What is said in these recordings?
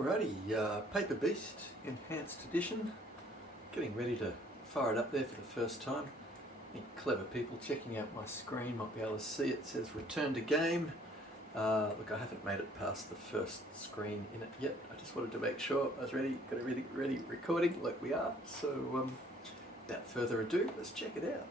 Alrighty, Paper Beast Enhanced Edition. Getting ready to fire it up there for the first time. Any clever people checking out my screen might be able to see it says return to game. Look, I haven't made it past the first screen in it yet. I just wanted to make sure I was ready, got everything ready recording like we are. So without further ado, let's check it out.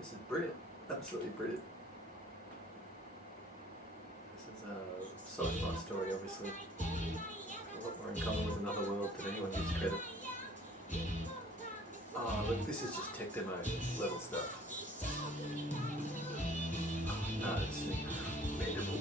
This is brilliant, absolutely brilliant. This is a sci-fi story, obviously. A lot more in common with Another World than anyone gives credit. Oh, look, this is just tech demo level stuff. No, it's incredible.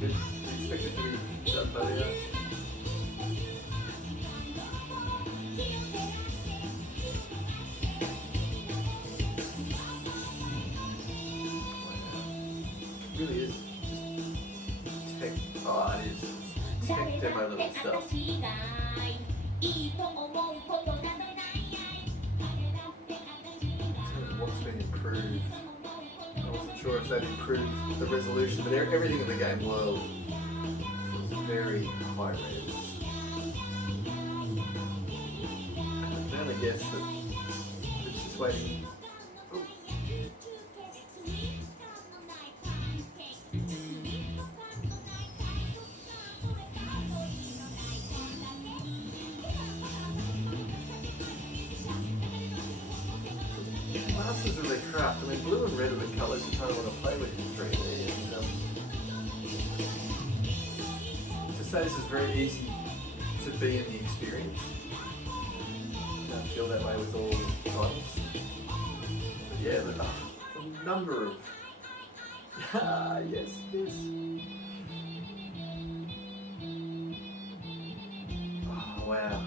Good. Expect it to be done by the end. It really is just tech. Oh, it is tech demo level stuff. In terms of what's been improved, I wasn't sure if that improved the resolution, but everything in the game world feels very high res. I can only guess that it's just waiting. Ooh. nuances of their craft. I mean, blue and red are the colours you kind of want to play with in 3D. And to say this is very easy to be in the experience. I don't feel that way with all the titles. But yeah, the number of... yes, yes. Oh, wow.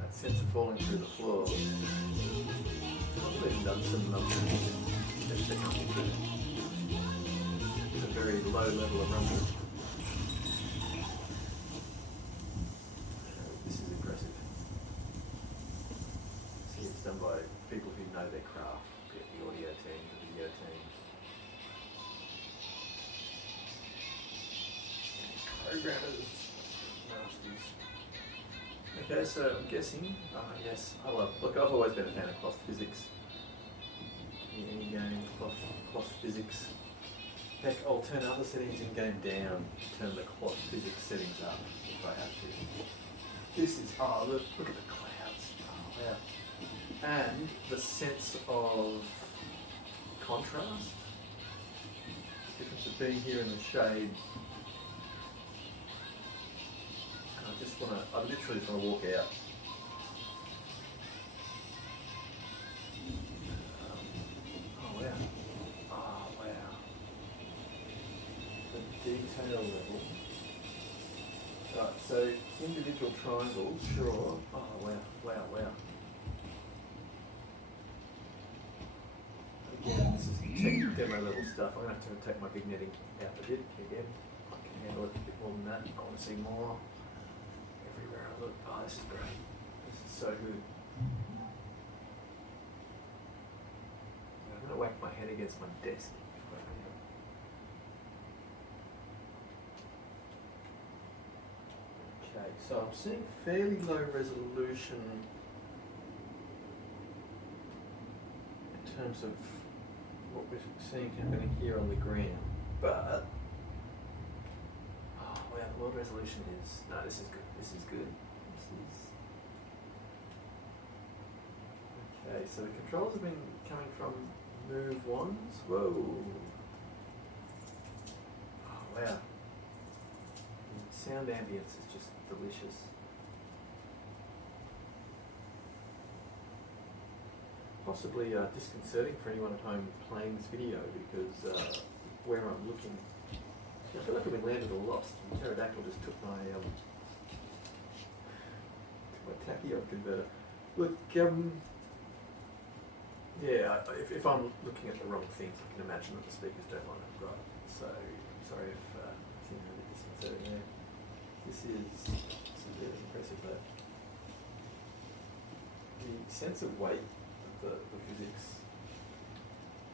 That sense of falling through the floor. I've even done some it's a very low level of rumble. This is impressive. See, it's done by people who know their craft. The audio team, the video team. Programmers. Nasties. Okay, so I'm guessing, yes, look, I've always been a fan of cloth physics. In any game, cloth physics. Heck, I'll turn other settings in game down, turn the cloth physics settings up if I have to. This is, look at the clouds. Oh, wow. And the sense of contrast. The difference of being here in the shade. And I literally just want to walk out. Oh wow. The detail level. Right, so individual triangles, sure. Oh wow. Again, this is tech demo level stuff. I'm going to have to take my vignetting out a bit again. I can handle it a bit more than that. I want to see more. Everywhere I look. Oh, this is great. This is so good. I'm going to whack my head against my desk. Okay, so I'm seeing fairly low resolution in terms of what we're seeing happening here on the ground, but oh wow, the world resolution is this is good. This is okay. So the controls have been coming from Move Ones. Whoa! Oh wow! The sound ambience is just delicious. Possibly disconcerting for anyone at home playing this video because where I'm looking, I feel like I've been landed or lost. The pterodactyl just took my tachyon converter. Look, yeah, if I'm looking at the wrong things, I can imagine that the speakers don't line up right. So sorry if it seems a bit disconcerting there. This is really impressive though. The sense of weight of the physics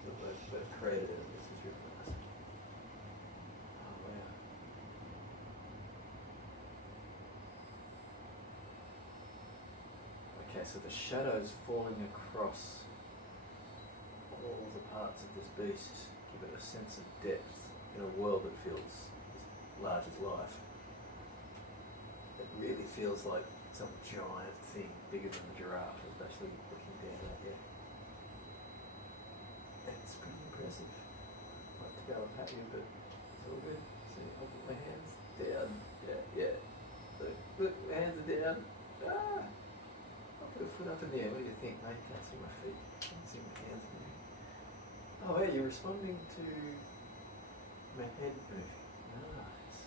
that they've created in this is really nice. Oh wow. Okay, so the shadows falling across all the parts of this beast give it a sense of depth in a world that feels as large as life. It really feels like some giant thing bigger than the giraffe is actually looking down at you. It's pretty impressive. I'd like to go and pat you, but it's all good. See, I'll put my hands down. Yeah. Look, my hands are down. I'll put a foot up in the air. What do you think, mate? Can't see my feet. Can't see my hands in there. Oh, yeah, you're responding to my head moving. Nice.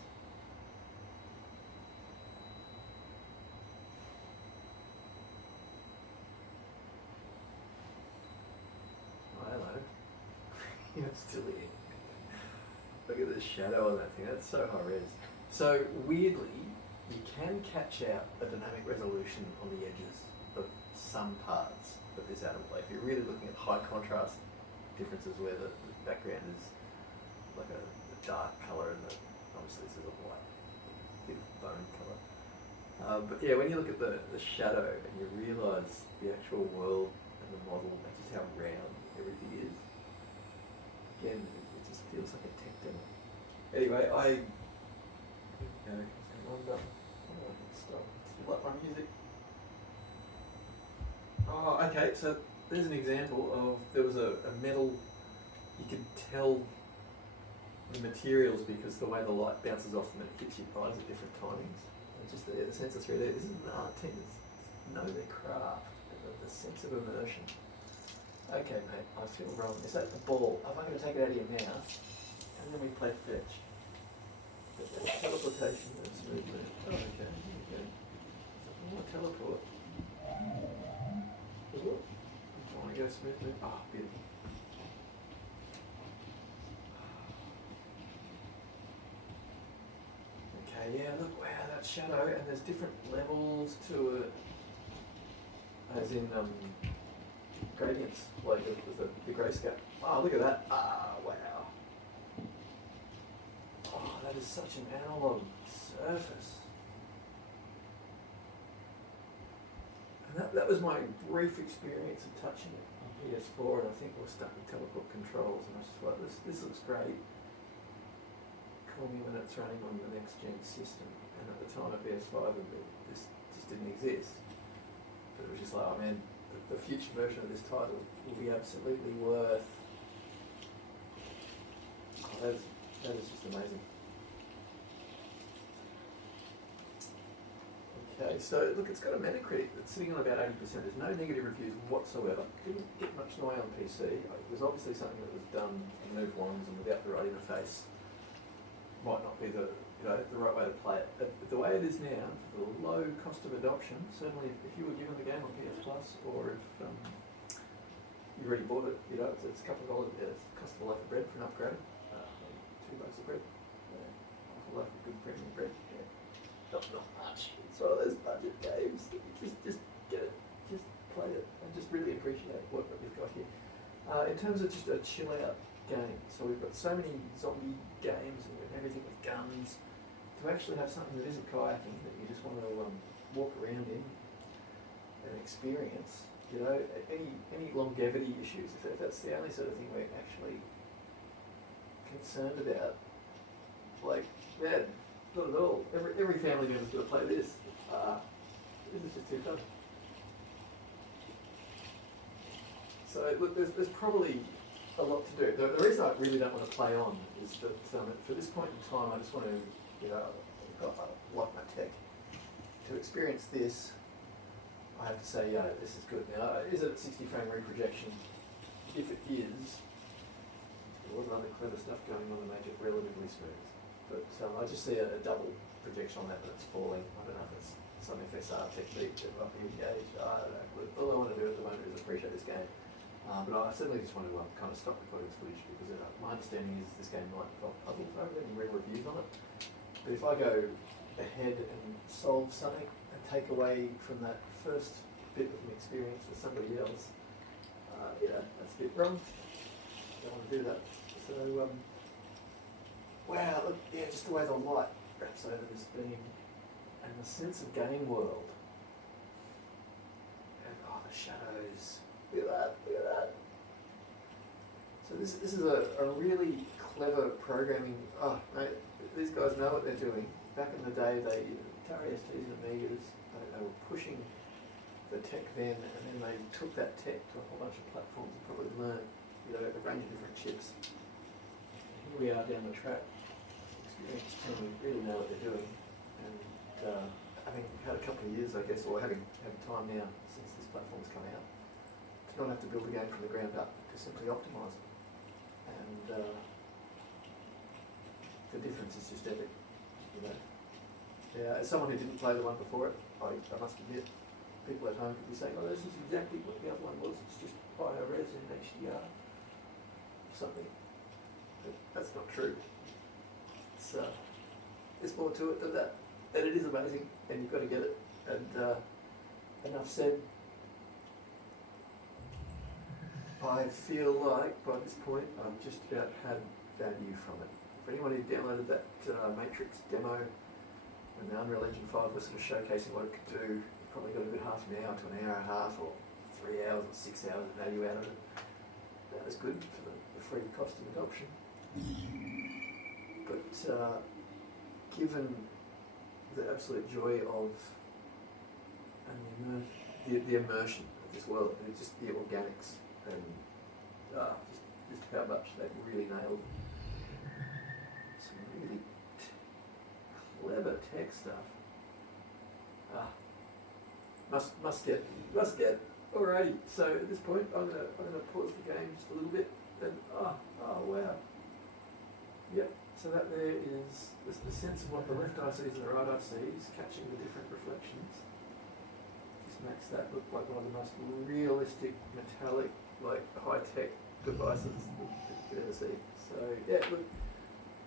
You're still here. Look at the shadow on that thing, that's so high res. So weirdly, you can catch out a dynamic resolution on the edges of some parts of this atom play. If you're really looking at high contrast differences where the background is like a dark colour and obviously this is a white, bit of bone colour. But yeah, when you look at the shadow and you realise the actual world and the model and just how round everything is, again, it just feels like a tech demo. Anyway, I stop. You like my music? Oh, Oh, okay, so there's an example of, there was a metal, you could tell the materials because the way the light bounces off them and it hits your eyes at different timings. And just the sense of 3D, this is an art team that know their craft, the sense of immersion. Okay, mate, I feel wrong. Is that the ball? Am I going to take it out of your mouth? And then we play fetch. But that's teleportation and movement. Oh, okay, okay. I want to teleport. I want to go smoothly. Oh, beautiful. Okay, yeah, look, wow, that shadow, and there's different levels to it. As in, gradients, like the grayscale. Oh, look at that. Ah, wow. Oh, that is such an analog surface. And that was my brief experience of touching it on PS4, and I think we're stuck with teleport controls, and I was just like, this looks great. Call me when it's running on the next gen system. And at the time of PS5, this just didn't exist. But it was just like, oh man, the future version of this title will be absolutely worth. Oh, that is just amazing. Okay, so look, it's got a Metacritic that's sitting on about 80%. There's no negative reviews whatsoever. Didn't get much in the way on PC. It was obviously something that was done in move ones and without the right interface. Might not be the right way to play it. But the way it is now, for the low cost of adoption, certainly if you were given the game on PS Plus, or if you already bought it, it's a couple of dollars. It's cost of a loaf of bread for an upgrade. Maybe $2 of bread. Half a loaf of good premium bread. Yeah. Not much. It's one of those budget games. Just get it. Just play it. And just really appreciate what you've got here. In terms of just a chill out game, so we've got so many zombie games and everything with guns, to actually have something that isn't kayaking, that you just want to walk around in and experience, any longevity issues, if that's the only sort of thing we're actually concerned about, like, yeah, not at all. Every family member's got to play this. This is just too fun. So look, there's probably a lot to do. The reason I really don't want to play on is that for this point in time, I just want to, like my tech. To experience this, I have to say, this is good. Now, is it 60 frame reprojection? If it is, there was other clever stuff going on to make it relatively smooth. But I just see a double projection on that when it's falling. I don't know if it's some FSR technique that might be engaged. I don't know. All I want to do at the moment is appreciate this game. But I certainly just want to kind of stop recording this footage because my understanding is this game might involve puzzles. I haven't read reviews on it. But if I go ahead and solve something and take away from that first bit of an experience with somebody else, that's a bit wrong. I don't want to do that. So, wow, look, yeah, just the way the light wraps over this beam and the sense of game world. And the shadows. Look at that. So this is a really clever programming. Oh, mate, these guys know what they're doing. Back in the day, Atari STs and Amigas, they were pushing the tech then, and then they took that tech to a whole bunch of platforms and probably learned, a range of different chips. And here we are down the track. Experienced team really know what they're doing, and having had a couple of years, I guess, or having time now since this platform's come out, to not have to build a game from the ground up, to simply optimise it. And the difference is just epic, Yeah, as someone who didn't play the one before it, I must admit, people at home could be saying, this is exactly what the other one was, it's just higher res in HDR or something. But that's not true. There's more to it than that. And it is amazing, and you've got to get it. And enough said. I feel like by this point I've just about had value from it. For anyone who downloaded that Matrix demo when the Unreal Engine 5 was sort of showcasing what it could do, you probably got a good half an hour to an hour and a half, or 3 hours or 6 hours of value out of it. That was good for the free cost of adoption. But given the absolute joy of and the the immersion of this world, and just the organics, and just how much they've really nailed some really clever tech stuff. Must get. Alrighty, so at this point I'm gonna pause the game just a little bit, and oh wow. Yep, so that there is the sense of what the left eye sees and the right eye sees, catching the different reflections. Just makes that look like one of the most realistic, metallic, like high-tech devices that you could ever see. So yeah, look,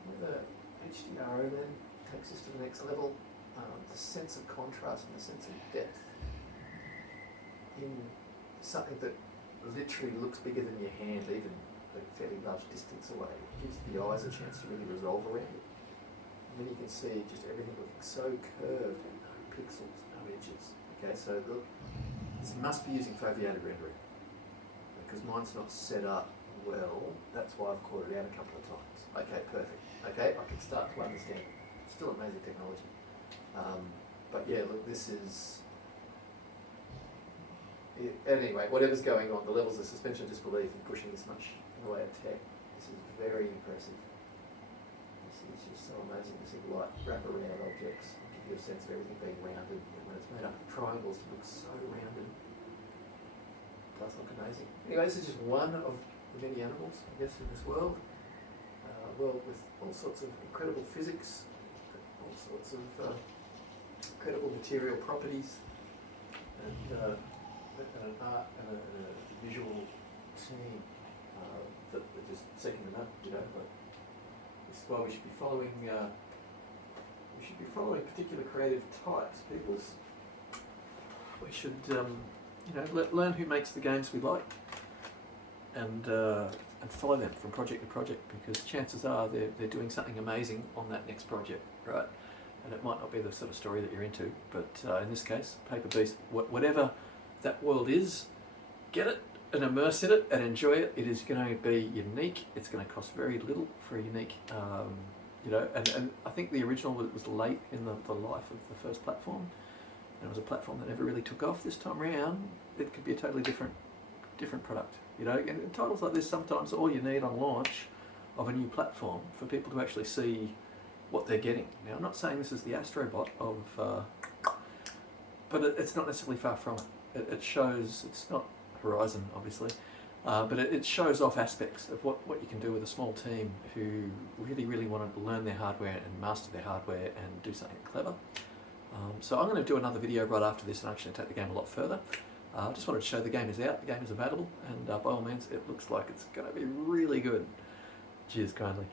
with the HDR OLED takes us to the next level. The sense of contrast and the sense of depth in something that literally looks bigger than your hand, even a fairly large distance away, gives the eyes a chance to really resolve around it. And then you can see just everything looking so curved and no pixels, no edges. Okay, so look, this must be using foveated rendering because mine's not set up well. That's why I've caught it out a couple of times. Okay, perfect. Okay, I can start to understand. Still amazing technology. But yeah, look, this is... Anyway, whatever's going on, the levels of suspension of disbelief and pushing this much in the way of tech, this is very impressive. This is just so amazing to see light wrap around objects and give you a sense of everything being rounded. And when it's made up of triangles, it looks so rounded. It does look amazing. Anyway, this is just one of the many animals, I guess, in this world. A world with all sorts of incredible physics, all sorts of incredible material properties, and an art and a visual team that are just second to none. You know, like this is why we should be following. We should be following particular creative types. People's. We should, you know, learn who makes the games we like, and follow them from project to project, because chances are they're doing something amazing on that next project, right? And it might not be the sort of story that you're into, but in this case, Paper Beast, whatever that world is, get it and immerse in it and enjoy it. It is going to be unique. It's going to cost very little for a unique, you know, and I think the original was late in the life of the first platform. And it was a platform that never really took off. This time around, it could be a totally different product. You know, and in titles like this, sometimes all you need on launch of a new platform for people to actually see what they're getting. Now, I'm not saying this is the Astrobot of, but it's not necessarily far from it. It shows, it's not Horizon, obviously, but it shows off aspects of what you can do with a small team who really want to learn their hardware and master their hardware and do something clever. So I'm going to do another video right after this and actually take the game a lot further. I just wanted to show the game is out, the game is available, and by all means, it looks like it's going to be really good. Cheers kindly.